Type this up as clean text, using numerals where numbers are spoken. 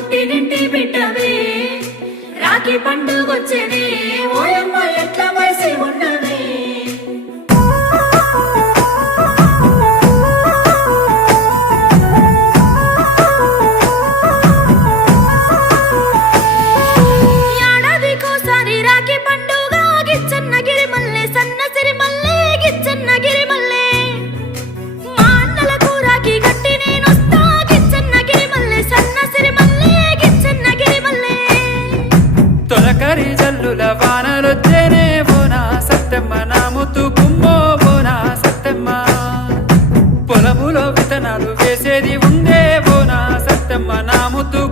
పుట్టినింటి బిడ్డవే రాఖీ పండుగొచ్చనే ఓయమ్మ ఎట్ల వయసి ఉన్నవే ఏడాదికోసారి రాఖీ పండుగ గిచ్చన్నగిరి మల్లె సన్నసిరి మల్లె గిచ్చన్నగిరి మల్లె మా అన్నలకు రాఖీ కట్టి నేనొస్తా గిచ్చన్నగిరి మల్లె సన్నసిరి మల్లె గిచ్చన్నగిరి మల్లె తొలకరి జల్లుల వానలొచ్చేనే బోనా సత్తెమ్మ నా ముత్తు కుమ్మో బోనా సత్తెమ్మ పొలములో విత్తనాలు వేసేది ఉందే బోనా సత్తెమ్మ నా ముత్తు